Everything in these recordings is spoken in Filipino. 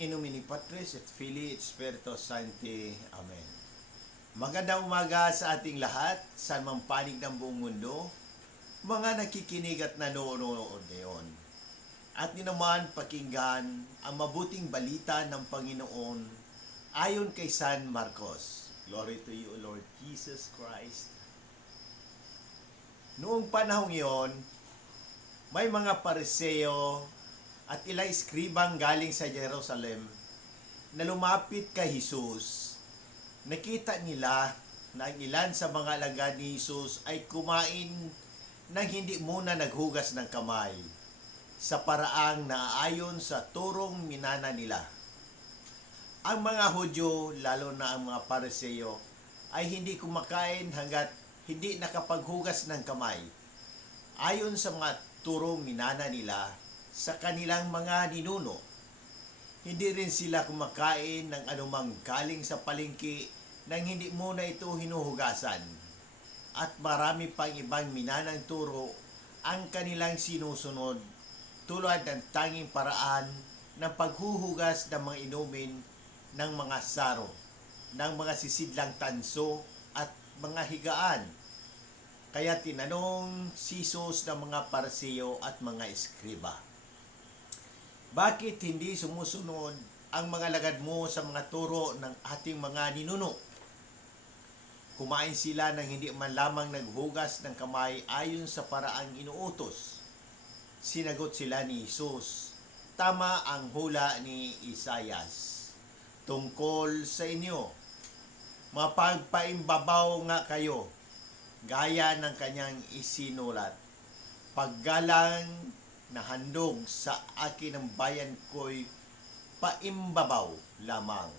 In nomine Patris et Filii et Spiritus Sancti. Amen. Magandang umaga sa ating lahat, sa mang panig ng buong mundo, mga nakikinig at nanonood ngayon. At naman pakinggan ang mabuting balita ng Panginoon ayon kay San Marcos. Glory to you, Lord Jesus Christ. Noong panahong iyon, may mga pariseo at ilang eskribang galing sa Jerusalem na lumapit kay Jesus. Nakita nila na ang ilan sa mga alagad ni Jesus ay kumain nang hindi muna naghugas ng kamay sa paraang naaayon sa turong minana nila. Ang mga Hudyo, lalo na ang mga pariseo, ay hindi kumakain hanggat hindi nakapaghugas ng kamay. Ayon sa mga turong minana nila sa kanilang mga ninuno, hindi rin sila kumakain ng anumang galing sa palengke nang hindi muna ito hinuhugasan. At marami pang ibang minanang turo ang kanilang sinusunod tulad ng tanging paraan ng paghuhugas ng mga inumin ng mga saro, ng mga sisidlang tanso at mga higaan. Kaya tinanong si Jesus ng mga parseyo at mga eskriba. Bakit hindi sumusunod ang mga lagad mo sa mga turo ng ating mga ninuno? Kumain sila ng hindi man lamang naghugas ng kamay ayon sa paraang inuutos. Sinagot sila ni Jesus, tama ang hula ni Isayas tungkol sa inyo. Mapagpaimbabaw nga kayo, gaya ng kanyang isinulat. Paggalang na handog sa akin ng bayan ko'y paimbabaw lamang.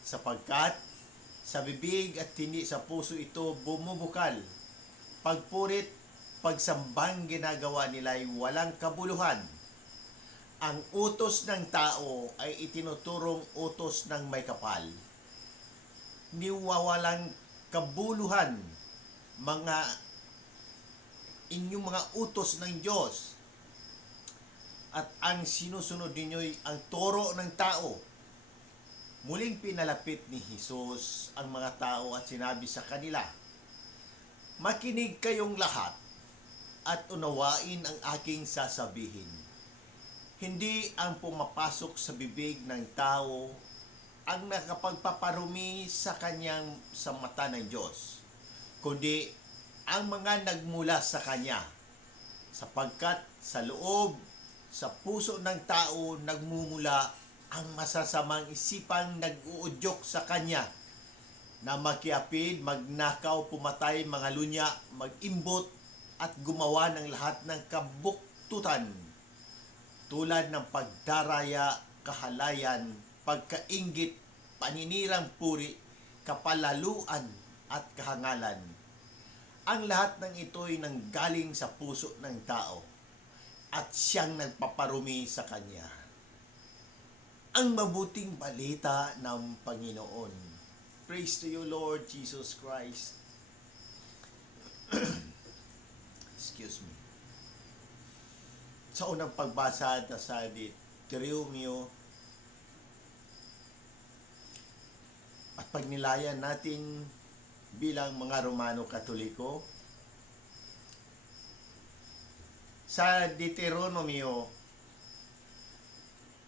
Sapagkat sa bibig at hindi sa puso ito bumubukal. Pagpurit, pagsambang ginagawa nila ay walang kabuluhan. Ang utos ng tao ay itinuturong utos ng may kapal. Niwawalang kabuluhan mga inyong mga utos ng Diyos at ang sinusunod ninyo'y ang turo ng tao. Muling pinalapit ni Jesus ang mga tao at sinabi sa kanila, Makinig kayong lahat at unawain ang aking sasabihin. Hindi ang pumapasok sa bibig ng tao ang nakapagpaparumi sa kanyang sa mata ng Diyos, kundi ang mga nagmula sa kanya, sapagkat sa loob, sa puso ng tao nagmumula ang masasamang isipang nag-uudyok sa kanya na magkiapid, magnakaw, pumatay, mga lunya, mag-imbot at gumawa ng lahat ng kabuktutan tulad ng pagdaraya, kahalayan, pagkaingit, paninirang puri, kapalaluan at kahangalan. Ang lahat ng ito'y nanggaling sa puso ng tao at siyang nagpaparumi sa kanya. Ang mabuting balita ng Panginoon. Praise to you, Lord Jesus Christ. Excuse me. Sa unang pagbasa na sa Deuteronomio at pagnilayan natin bilang mga Romano Katoliko sa Deuteronomio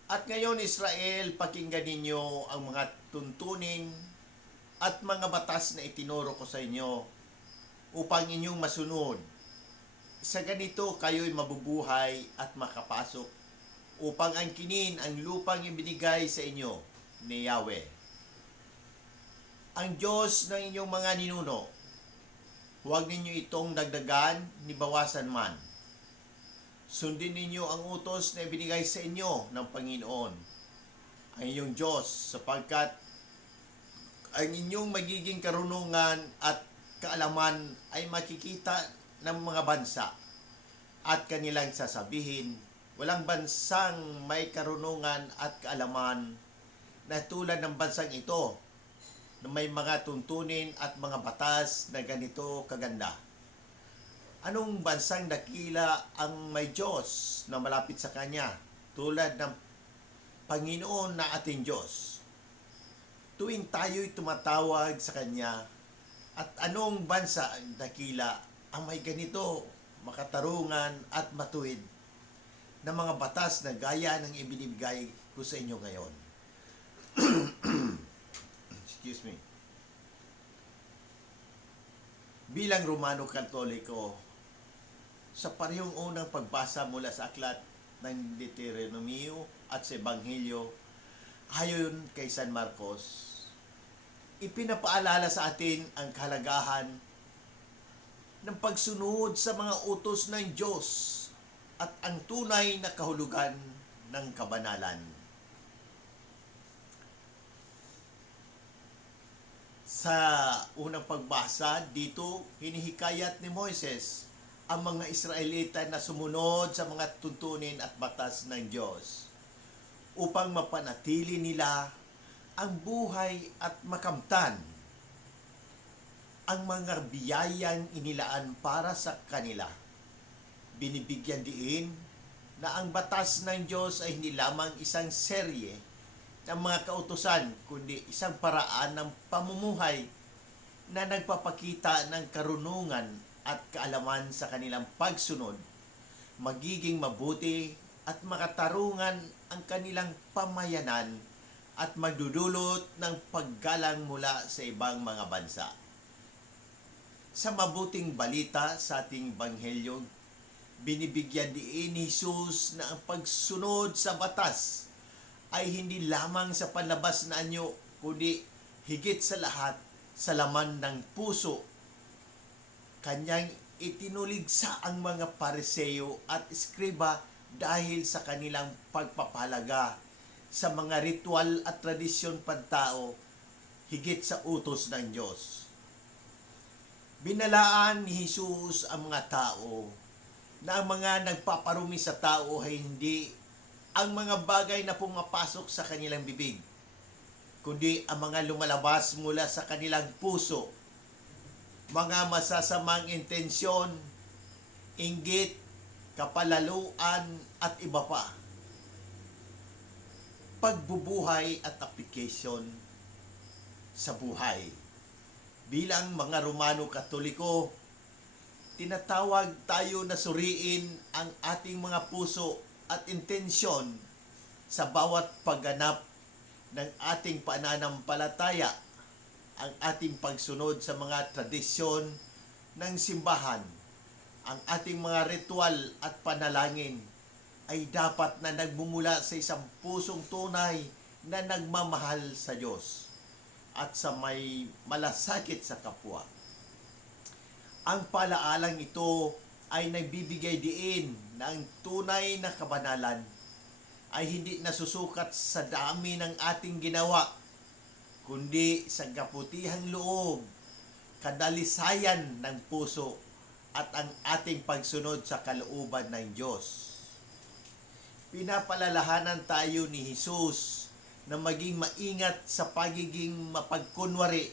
at ngayon Israel, pakinggan ninyo ang mga tuntunin at mga batas na itinuro ko sa inyo upang inyong masunod. Sa ganito kayo'y mabubuhay at makapasok upang angkinin ang lupang ibinigay sa inyo ni Yahweh. Ang Diyos ng inyong mga ninuno, huwag ninyo itong dagdagan ni bawasan man Sundin ninyo ang utos na ibinigay sa inyo ng Panginoon, ang inyong Diyos, sapagkat ang inyong magiging karunungan at kaalaman ay makikita ng mga bansa at kanilang sasabihin, walang bansang may karunungan at kaalaman na tulad ng bansang ito na may mga tuntunin at mga batas na ganito kaganda. Anong bansang dakila ang may Diyos na malapit sa Kanya tulad ng Panginoon na ating Diyos. Tuwing tayo'y tumatawag sa Kanya, at anong bansa ang dakila ang may ganito, makatarungan at matuwid na mga batas na gaya ng ibinibigay ko sa inyo ngayon. Excuse me. Bilang Romano Katoliko, sa parehong unang pagbasa mula sa aklat ng Deuteronomio at sa Ebanghelyo, ayon kay San Marcos, ipinapaalala sa atin ang kahalagahan ng pagsunod sa mga utos ng Diyos at ang tunay na kahulugan ng kabanalan. Sa unang pagbasa, dito hinihikayat ni Moises ang mga Israelita na sumunod sa mga tuntunin at batas ng Diyos upang mapanatili nila ang buhay at makamtan ang mga biyayang inilaan para sa kanila. Binibigyan diin na ang batas ng Diyos ay hindi lamang isang serye ng mga kautusan, kundi isang paraan ng pamumuhay na nagpapakita ng karunungan at kaalaman sa kanilang pagsunod, magiging mabuti at makatarungan ang kanilang pamayanan at magdudulot ng paggalang mula sa ibang mga bansa. Sa mabuting balita sa ating Banghelyo, binibigyan diin ni Jesus na ang pagsunod sa batas ay hindi lamang sa panlabas na anyo, kundi higit sa lahat sa laman ng puso. Kanyang itinuligsa ang mga pareseyo at eskriba dahil sa kanilang pagpapalaga sa mga ritual at tradisyon pantao higit sa utos ng Diyos. Binalaan ni Jesus ang mga tao na ang mga nagpaparumi sa tao ay hindi ang mga bagay na pumapasok sa kanilang bibig, kundi ang mga lumalabas mula sa kanilang puso, mga masasamang intensyon, inggit, kapalaluan at iba pa pagbubuhay at application sa buhay. Bilang mga Romano Katoliko, tinatawag tayo na suriin ang ating mga puso at intensyon sa bawat pagganap ng ating pananampalataya, ang ating pagsunod sa mga tradisyon ng simbahan, ang ating mga ritual at panalangin ay dapat na nagmumula sa isang pusong tunay na nagmamahal sa Diyos at sa may malasakit sa kapwa. Ang palaalang ito ay nagbibigay diin na ang tunay na kabanalan ay hindi nasusukat sa dami ng ating ginawa, kundi sa kaputihang loob, kadalisayan ng puso at ang ating pagsunod sa kalooban ng Diyos pinapalalahanan tayo ni Jesus na maging maingat sa pagiging mapagkunwari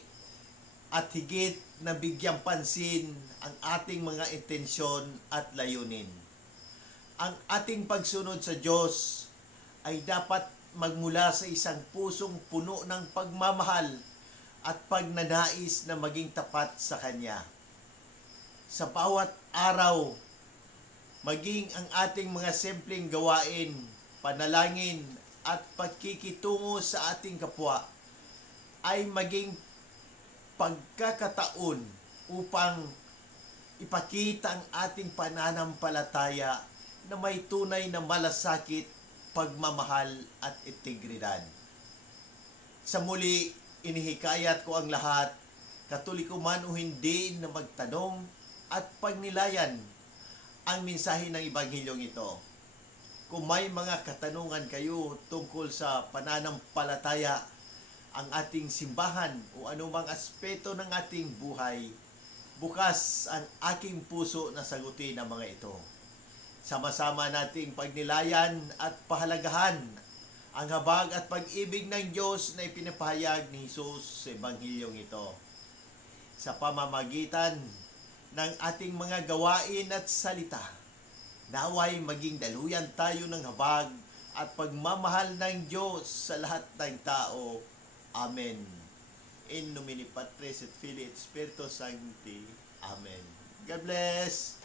at higit na bigyang pansin ang ating mga intensyon at layunin. Ang ating pagsunod sa Diyos ay dapat magmula sa isang pusong puno ng pagmamahal at pagnanais na maging tapat sa Kanya. Sa bawat araw maging ang ating mga simpleng gawain, panalangin at pagkikitungo sa ating kapwa ay maging pagkakataon upang ipakita ang ating pananampalataya na may tunay na malasakit, pagmamahal at integridad. Sa muli, inihikayat ko ang lahat, katoliko man o hindi, na magtanong at pagnilayan ang mensahe ng Ebanghilyong ito. Kung may mga katanungan kayo tungkol sa pananampalataya, ang ating simbahan o anumang aspeto ng ating buhay, bukas ang aking puso na sagutin ang mga ito. Sama-sama nating pagnilayan at pahalagahan ang habag at pag-ibig ng Diyos na ipinapahayag ni Jesus sa Ebanghilyong ito. Sa pamamagitan ng ating mga gawain at salita. Naway maging daluyan tayo ng habag at pagmamahal ng Diyos sa lahat ng tao. Amen. In nomine Patris et Filii et Spiritus Sancti. Amen. God bless.